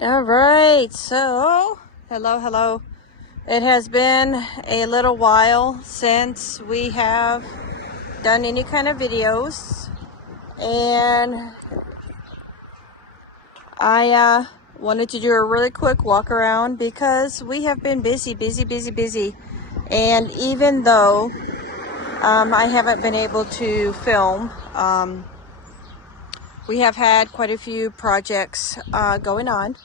All right, so hello. It has been a little while since we have done any kind of videos, and I wanted to do a really quick walk around because we have been busy. And even though I haven't been able to film, we have had quite a few projects going on,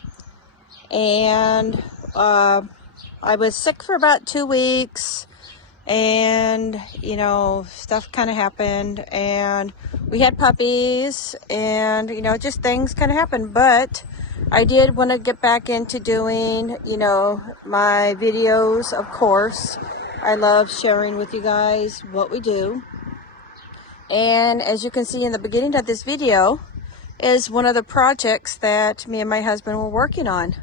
and I was sick for about 2 weeks, and stuff kind of happened, and we had puppies, and just things kind of happened. But I did want to get back into doing my videos. Of course, I love sharing with you guys what we do. And as you can see in the beginning of this video is one of the projects that me and my husband were working on.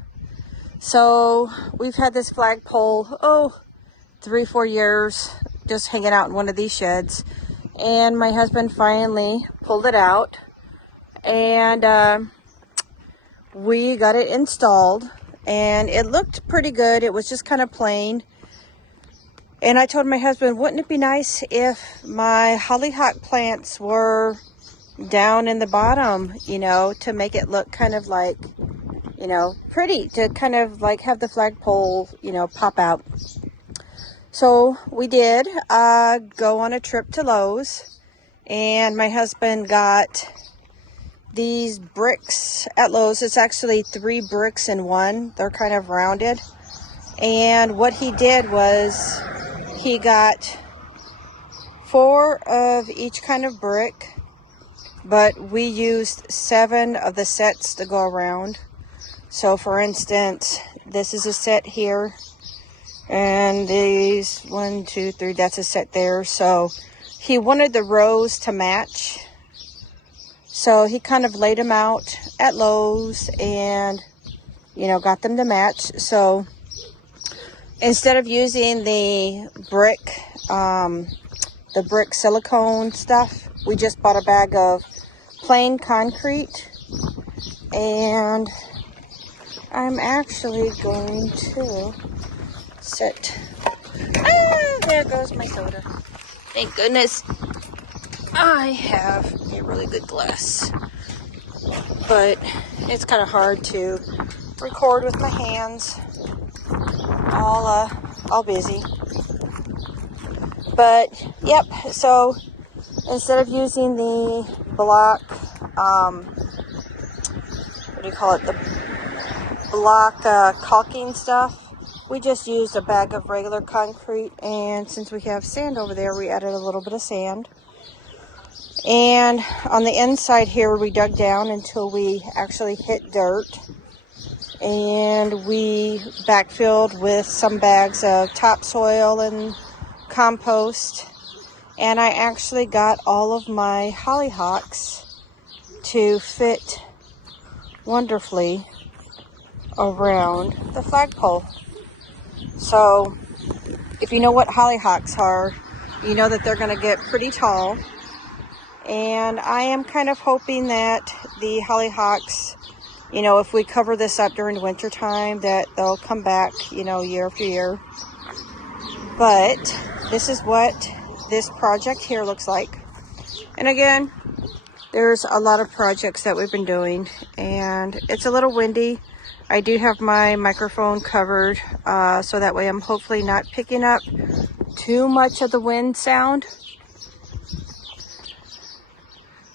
So we've had this flagpole, 3-4 years, just hanging out in one of these sheds. And my husband finally pulled it out, and we got it installed, and it looked pretty good. It was just kind of plain. And I told my husband, wouldn't it be nice if my hollyhock plants were down in the bottom, to make it look kind of like, pretty, to kind of like have the flagpole, pop out. So we did go on a trip to Lowe's, and my husband got these bricks at Lowe's. It's actually 3 bricks in one. They're kind of rounded. And what he did was he got 4 of each kind of brick, but we used 7 of the sets to go around. So for instance, this is a set here, and these 1, 2, 3, that's a set there. So he wanted the rows to match, so he kind of laid them out at Lowe's and got them to match. So instead of using the brick silicone stuff, we just bought a bag of plain concrete, and I'm actually going to set, there goes my soda. Thank goodness I have a really good glass, but it's kind of hard to record with my hands all busy. But yep, so instead of using the block, the block caulking stuff, we just used a bag of regular concrete. And since we have sand over there, we added a little bit of sand. And on the inside here, we dug down until we actually hit dirt, and we backfilled with some bags of topsoil and compost. And I actually got all of my hollyhocks to fit wonderfully around the flagpole. So if you know what hollyhocks are, you know that they're going to get pretty tall. And I am kind of hoping that the hollyhocks, if we cover this up during the winter time, that they'll come back, year after year. But this is what this project here looks like. And again, there's a lot of projects that we've been doing, and it's a little windy. I do have my microphone covered, so that way I'm hopefully not picking up too much of the wind sound.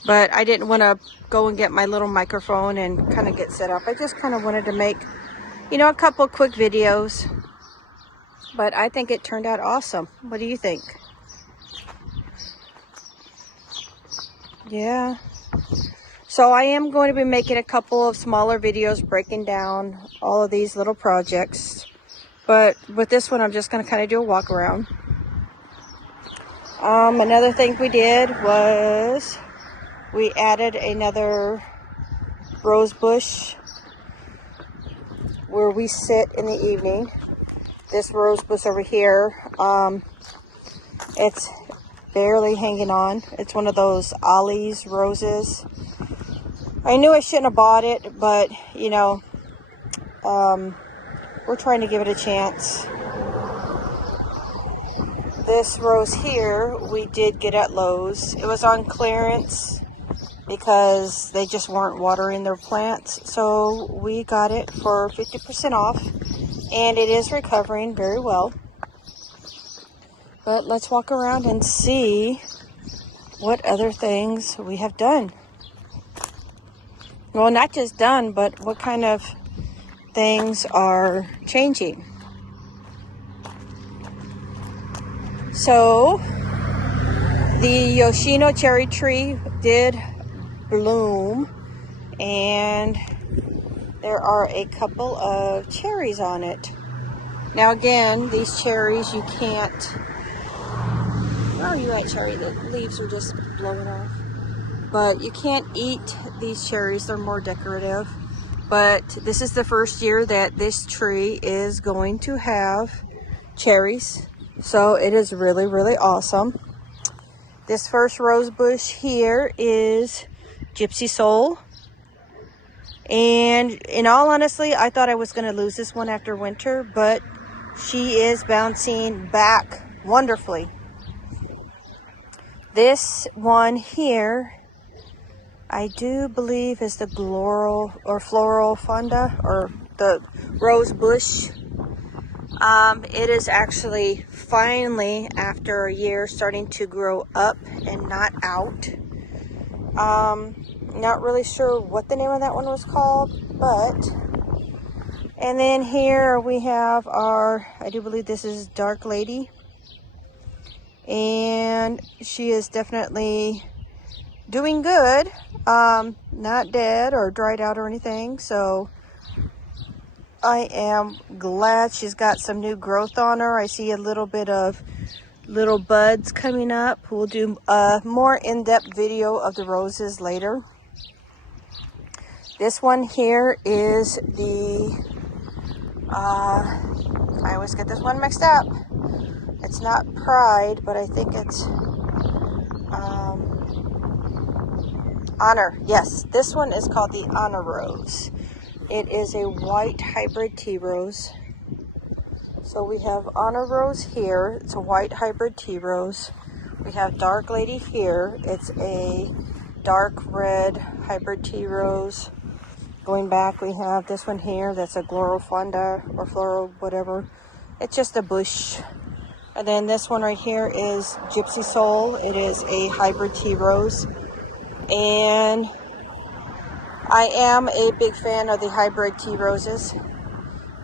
But I didn't want to go and get my little microphone and kind of get set up. I just kind of wanted to make, a couple quick videos. But I think it turned out awesome. What do you think? Yeah. So I am going to be making a couple of smaller videos breaking down all of these little projects. But with this one, I'm just going to kind of do a walk around. Another thing we did was we added another rose bush where we sit in the evening. This rose bush over here, it's barely hanging on. It's one of those Ollie's roses. I knew I shouldn't have bought it, but we're trying to give it a chance. This rose here, we did get at Lowe's. It was on clearance because they just weren't watering their plants. So we got it for 50% off, and it is recovering very well. But let's walk around and see what other things we have done. Well, not just done, but what kind of things are changing. So the Yoshino cherry tree did bloom, and there are a couple of cherries on it. Now again, these cherries you can't, where are you at, cherry? The leaves are just blowing off. But you can't eat these cherries, they're more decorative. But this is the first year that this tree is going to have cherries. So it is really, really awesome. This first rose bush here is Gypsy Soul. And in all honesty, I thought I was going to lose this one after winter, but she is bouncing back wonderfully. This one here, I do believe is the floral fonda, or the rose bush. It is actually finally, after a year, starting to grow up and not out. Not really sure what the name of that one was called, but, and then here we have our, I do believe this is Dark Lady, and she is definitely doing good, not dead or dried out or anything, so I am glad she's got some new growth on her. I see a little bit of little buds coming up. We'll do a more in-depth video of the roses later. This one here is the, I always get this one mixed up. It's not Pride, but I think it's Honor. Yes, this one is called the Honor Rose. It is a white hybrid tea rose. So we have Honor Rose here. It's a white hybrid tea rose. We have Dark Lady here. It's a dark red hybrid tea rose. Going back, we have this one here. That's a Glorofonda or floral, whatever. It's just a bush. And then this one right here is Gypsy Soul. It is a hybrid tea rose. And I am a big fan of the hybrid tea roses,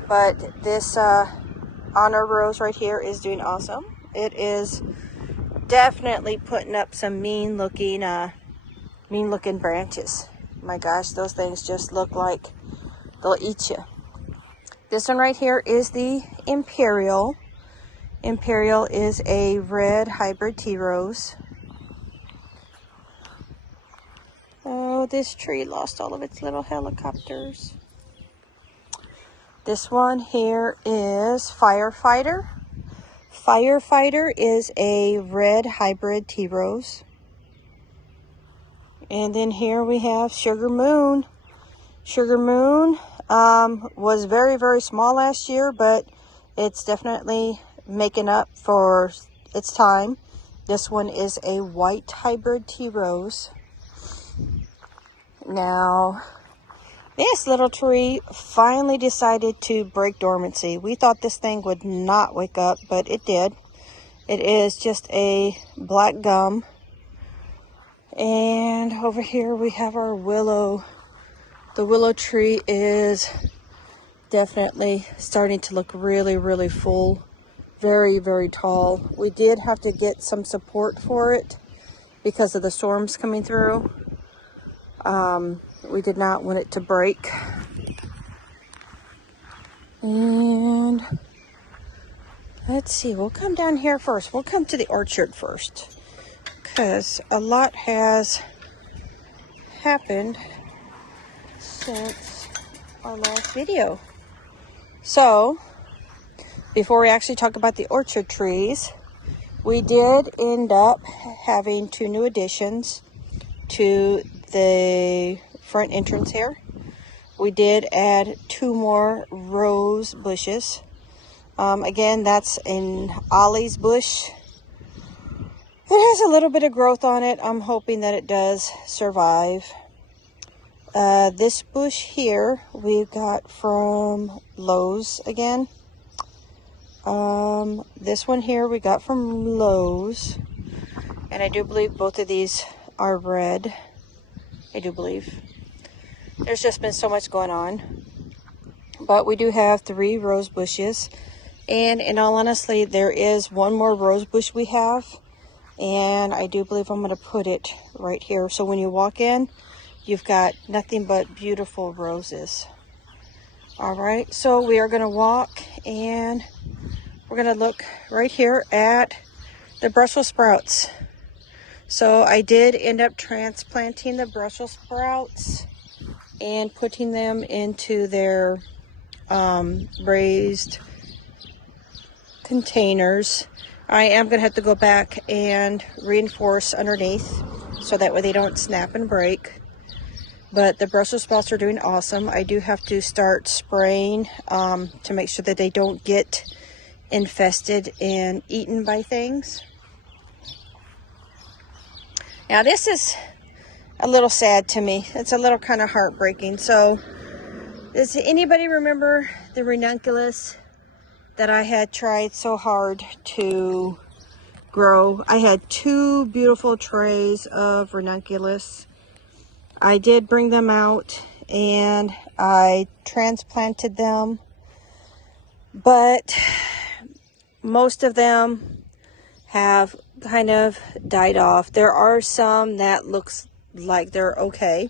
but this Honor Rose right here is doing awesome. It is definitely putting up some mean looking branches. My gosh, those things just look like they'll eat you. This one right here is the Imperial. Imperial is a red hybrid tea rose. Oh, this tree lost all of its little helicopters. This one here is Firefighter. Firefighter is a red hybrid tea rose. And then here we have Sugar Moon. Sugar Moon was very, very small last year, but it's definitely making up for its time. This one is a white hybrid tea rose. Now, this little tree finally decided to break dormancy. We thought this thing would not wake up, but it did. It is just a black gum. And over here we have our willow. The willow tree is definitely starting to look really, really full. Very, very tall. We did have to get some support for it because of the storms coming through. We did not want it to break. And let's see, we'll come down here first. We'll come to the orchard first, because a lot has happened since our last video. So, before we actually talk about the orchard trees, we did end up having 2 new additions to the front entrance here. we did add 2 more rose bushes. Again, that's in Ollie's bush. It has a little bit of growth on it. I'm hoping that it does survive. This bush here we got from Lowe's again. This one here we got from Lowe's. And I do believe both of these are red. I do believe. There's just been so much going on. But we do have 3 rose bushes. And in all honesty, there is 1 more rose bush we have. And I do believe I'm going to put it right here. So when you walk in, you've got nothing but beautiful roses. All right, so we are going to walk and we're going to look right here at the Brussels sprouts. So I did end up transplanting the Brussels sprouts and putting them into their raised containers. I am going to have to go back and reinforce underneath so that way they don't snap and break. But the Brussels sprouts are doing awesome. I do have to start spraying to make sure that they don't get infested and eaten by things. Now this is a little sad to me. It's a little kind of heartbreaking. So does anybody remember the ranunculus that I had tried so hard to grow? I had 2 beautiful trays of ranunculus. I did bring them out and I transplanted them, but most of them have kind of died off. There are some that looks like they're okay,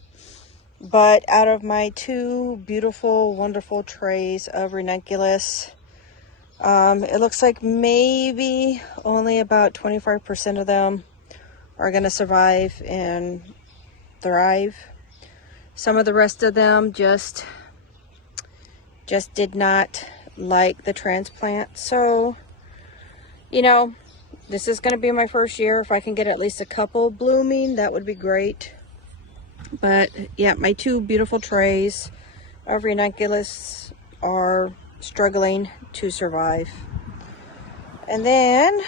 but out of my 2 beautiful, wonderful trays of ranunculus, it looks like maybe only about 25% of them are going to survive and thrive. Some of the rest of them just did not like the transplant. So, you know, this is going to be my first year. If I can get at least a couple blooming, that would be great. But yeah, my 2 beautiful trays of ranunculus are struggling to survive. And then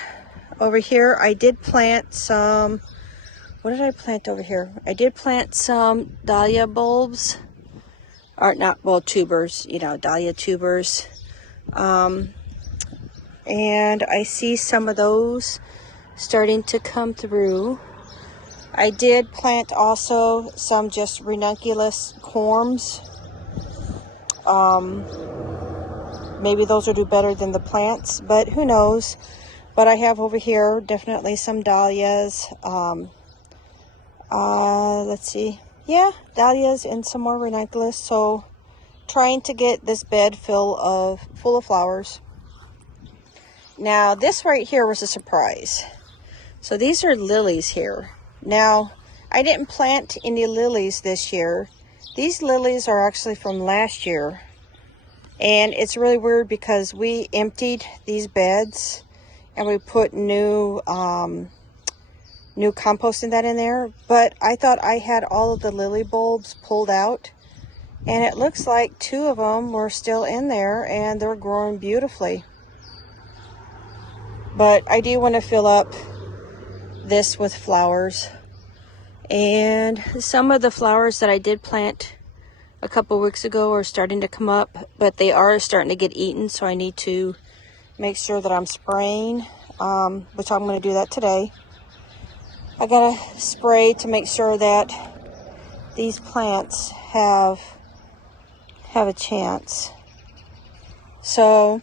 over here I did plant some, what did I plant over here? I did plant some dahlia bulbs, or not, well, tubers, you know, dahlia tubers. And I see some of those starting to come through. I did plant also some just ranunculus corms. Maybe those will do better than the plants, but who knows. But I have over here definitely some dahlias. Let's see. Yeah, dahlias and some more ranunculus. So trying to get this bed full of flowers. Now this right here was a surprise. So these are lilies here. Now I didn't plant any lilies this year. These lilies are actually from last year. And it's really weird because we emptied these beds and we put new compost in there. But I thought I had all of the lily bulbs pulled out. And it looks like 2 of them were still in there and they're growing beautifully. But I do want to fill up this with flowers. And some of the flowers that I did plant a couple weeks ago are starting to come up, but they are starting to get eaten, so I need to make sure that I'm spraying, which I'm going to do that today. I gotta spray to make sure that these plants have a chance. So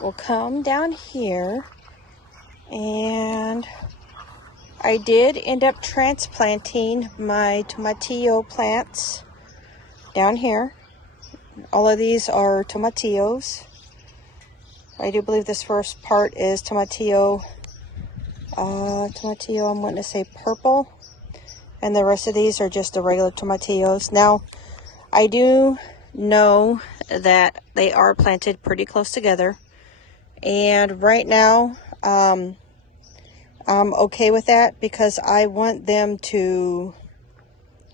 we'll come down here, and I did end up transplanting my tomatillo plants down here. All of these are tomatillos. I do believe this first part is tomatillo, I'm going to say purple, and the rest of these are just the regular tomatillos. Now, I do know that they are planted pretty close together, and right now, I'm okay with that because I want them to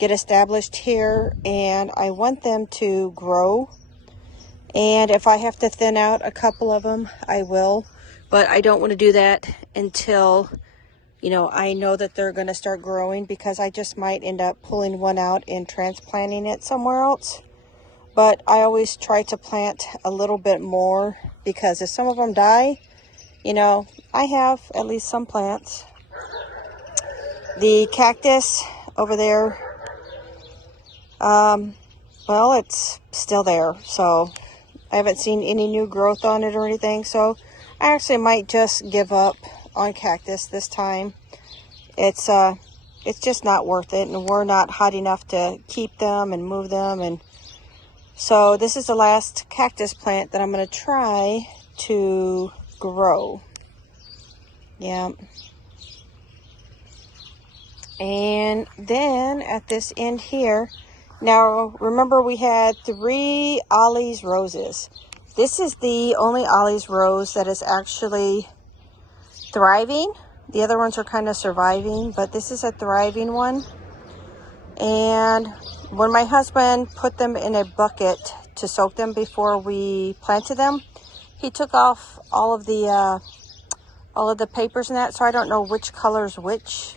get established here, and I want them to grow. And if I have to thin out a couple of them, I will. But I don't want to do that until, you know, I know that they're going to start growing, because I just might end up pulling one out and transplanting it somewhere else. But I always try to plant a little bit more, because if some of them die, you know, I have at least some plants. The cactus over there, well, it's still there, so I haven't seen any new growth on it or anything, so I actually might just give up on cactus this time. It's just not worth it, and we're not hot enough to keep them and move them. And so this is the last cactus plant that I'm going to try to grow. Yeah. And then at this end here, now remember we had 3 Ollie's roses. This is the only Ollie's rose that is actually thriving. The other ones are kind of surviving, but this is a thriving one. And when my husband put them in a bucket to soak them before we planted them, he took off all of the papers and that, so I don't know which color is which.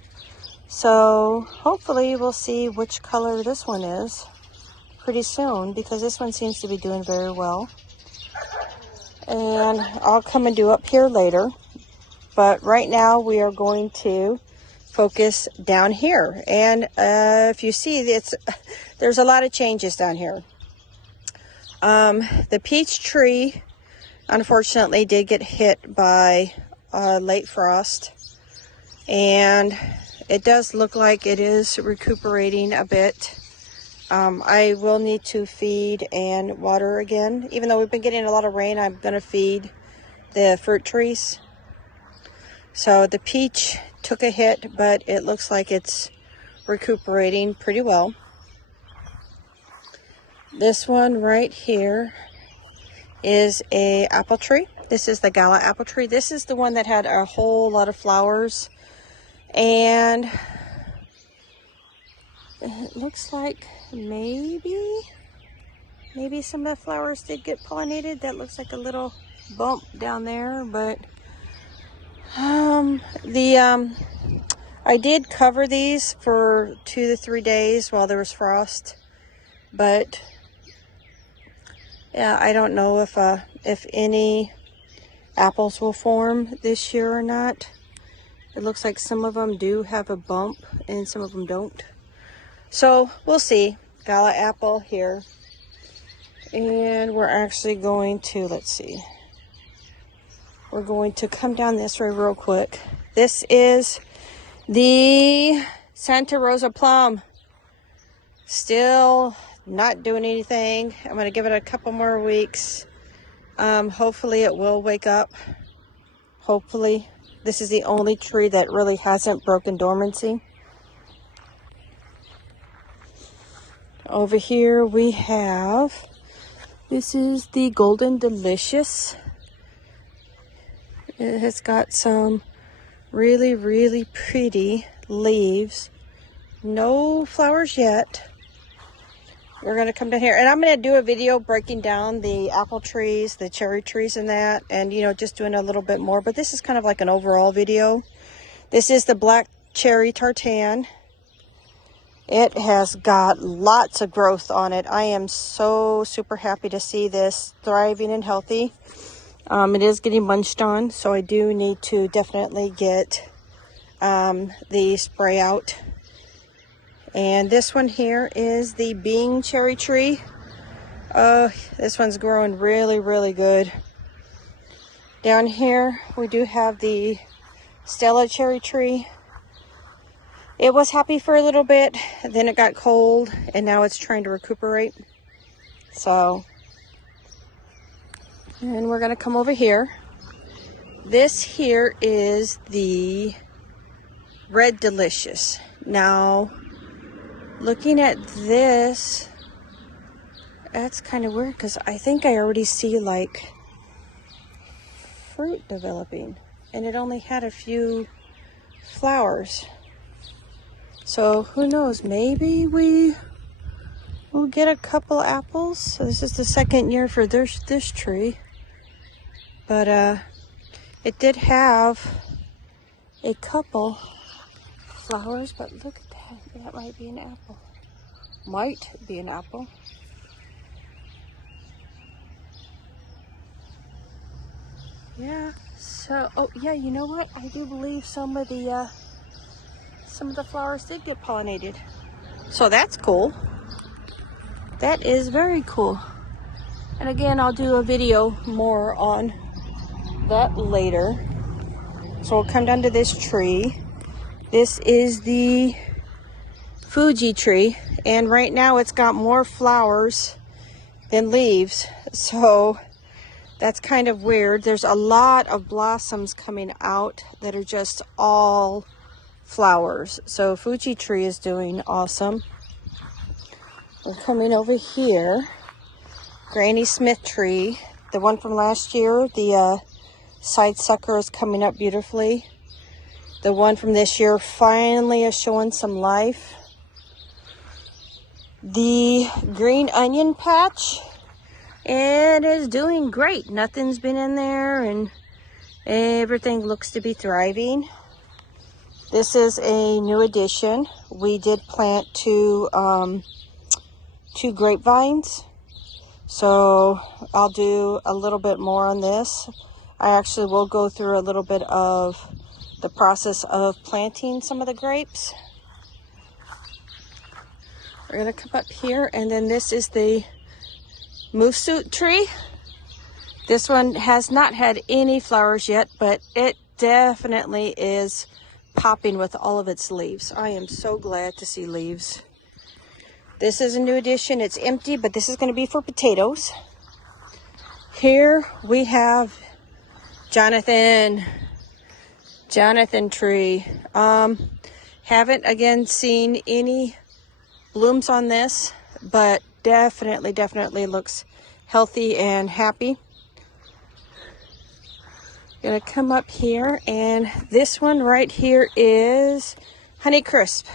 So hopefully we'll see which color this one is pretty soon, because this one seems to be doing very well. And I'll come and do up here later. But right now we are going to focus down here. And if you see, there's a lot of changes down here. The peach tree, unfortunately, did get hit by late frost. And it does look like it is recuperating a bit. I will need to feed and water again. Even though we've been getting a lot of rain, I'm going to feed the fruit trees. So the peach took a hit, but it looks like it's recuperating pretty well. This one right here is a apple tree. This is the Gala apple tree. This is the one that had a whole lot of flowers. And it looks like maybe some of the flowers did get pollinated. That looks like a little bump down there, but I did cover these for 2 to 3 days while there was frost, but yeah, I don't know if any apples will form this year or not. It looks like some of them do have a bump and some of them don't. So we'll see. Gala apple here. And we're actually going to, let's see. We're going to come down this way real quick. This is the Santa Rosa plum. Still not doing anything. I'm going to give it a couple more weeks. Hopefully it will wake up. Hopefully. This is the only tree that really hasn't broken dormancy. Over here we have, this is the Golden Delicious. It has got some really, really pretty leaves. No flowers yet. We're going to come down here, and I'm going to do a video breaking down the apple trees, the cherry trees and that, and, you know, just doing a little bit more. But this is kind of like an overall video. This is the black cherry tartan. It has got lots of growth on it. I am so super happy to see this thriving and healthy. It is getting munched on, so I do need to definitely get the spray out. And this one here is the Bing cherry tree. This one's growing really, really good. Down here, we do have the Stella cherry tree. It was happy for a little bit, then it got cold, and now it's trying to recuperate. So, and we're gonna come over here. This here is the Red Delicious. Now, looking at this, that's kind of weird, because I think I already see like fruit developing, and it only had a few flowers. So who knows, maybe we'll get a couple apples. So this is the second year for this tree. But it did have a couple flowers, but look at that. That might be an apple. Might be an apple. Yeah, so, oh yeah, you know what? I do believe some of the flowers did get pollinated. So that's cool. That is very cool. And again, I'll do a video more on that later. So we'll come down to this tree. This is the Fuji tree, and right now it's got more flowers than leaves, so that's kind of weird. There's a lot of blossoms coming out that are just all flowers. So Fuji tree is doing awesome. We're coming over here. Granny Smith tree, the one from last year, the side sucker is coming up beautifully. The one from this year finally is showing some life. The green onion patch, it is doing great. Nothing's been in there and everything looks to be thriving. This is a new addition. We did plant two grapevines. So I'll do a little bit more on this. I actually will go through a little bit of the process of planting some of the grapes. We're going to come up here, and then this is the Sooo tree. This one has not had any flowers yet, but it definitely is popping with all of its leaves. I am so glad to see leaves. This is a new addition. It's empty, but this is going to be for potatoes. Here we have Jonathan tree. Haven't again seen any blooms on this, but definitely looks healthy and happy. Gonna come up here, and this one right here is Honeycrisp.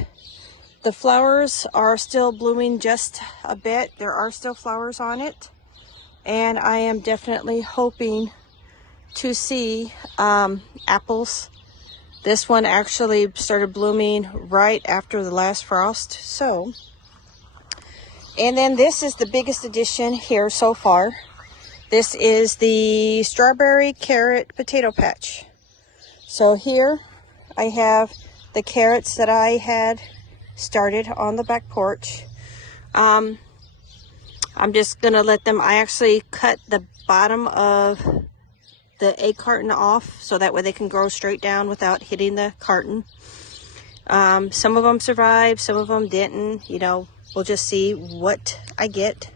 The flowers are still blooming just a bit. There are still flowers on it, and I am definitely hoping to see apples. This one actually started blooming right after the last frost. So, and then this is the biggest addition here so far. This is the strawberry carrot potato patch. So here I have the carrots that I had started on the back porch. I'm just gonna let them, I actually cut the bottom of the egg carton off so that way they can grow straight down without hitting the carton. Some of them survived, some of them didn't. You know, we'll just see what I get.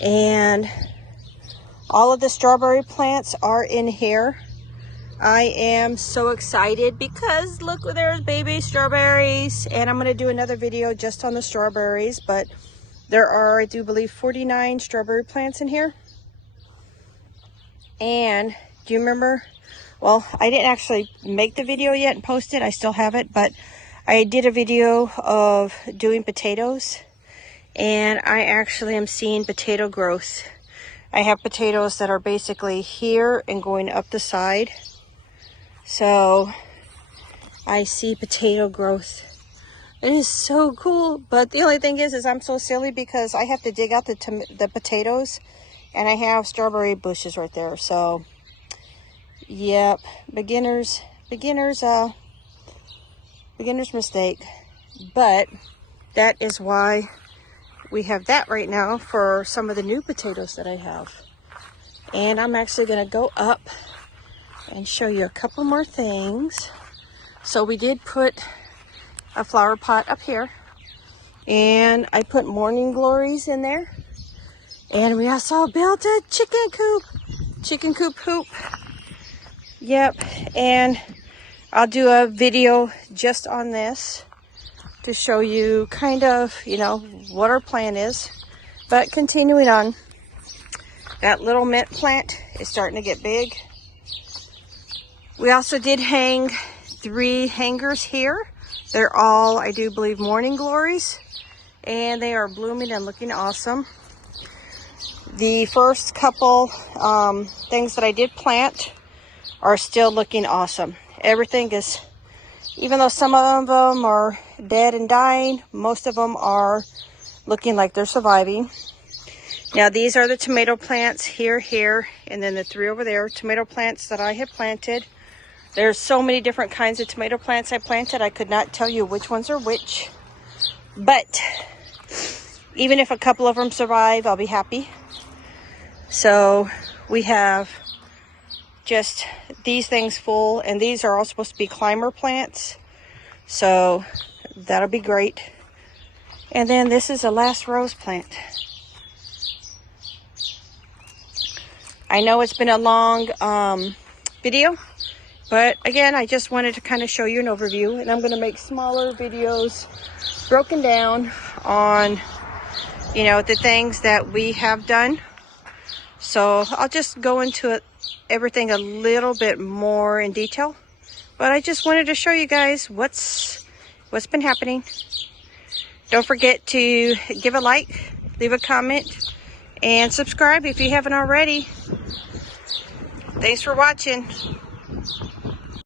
And all of the strawberry plants are in here. I am so excited because look, there's baby strawberries, and I'm going to do another video just on the strawberries, but there are, I do believe, 49 strawberry plants in here. And do you remember, well, I didn't actually make the video yet and post it, I still have it, but I did a video of doing potatoes, and I actually am seeing potato growth. I have potatoes that are basically here and going up the side. So I see potato growth. It is so cool, but the only thing is I'm so silly because I have to dig out the potatoes, and I have strawberry bushes right there. So, yep, beginner's mistake. But that is why we have that right now for some of the new potatoes that I have. And I'm actually going to go up and show you a couple more things. So we did put a flower pot up here, and I put morning glories in there, and we also built a chicken coop hoop. Yep, and I'll do a video just on this to show you kind of, you know, what our plan is. But continuing on, that little mint plant is starting to get big. We also did hang 3 hangers here They're all, I do believe, morning glories, and they are blooming and looking awesome. The first couple things that I did plant are still looking awesome. Everything is, even though some of them are dead and dying, most of them are looking like they're surviving. Now these are the tomato plants here, and then the 3 over there, tomato plants that I have planted. There's so many different kinds of tomato plants I planted. I could not tell you which ones are which. But even if a couple of them survive, I'll be happy. So we have just these things full, and these are all supposed to be climber plants. So that'll be great. And then this is a last rose plant. I know it's been a long video, but again, I just wanted to kind of show you an overview, and I'm going to make smaller videos broken down on, you know, the things that we have done. So I'll just go into everything a little bit more in detail, but I just wanted to show you guys what's been happening. Don't forget to give a like, leave a comment, and subscribe if you haven't already. Thanks for watching.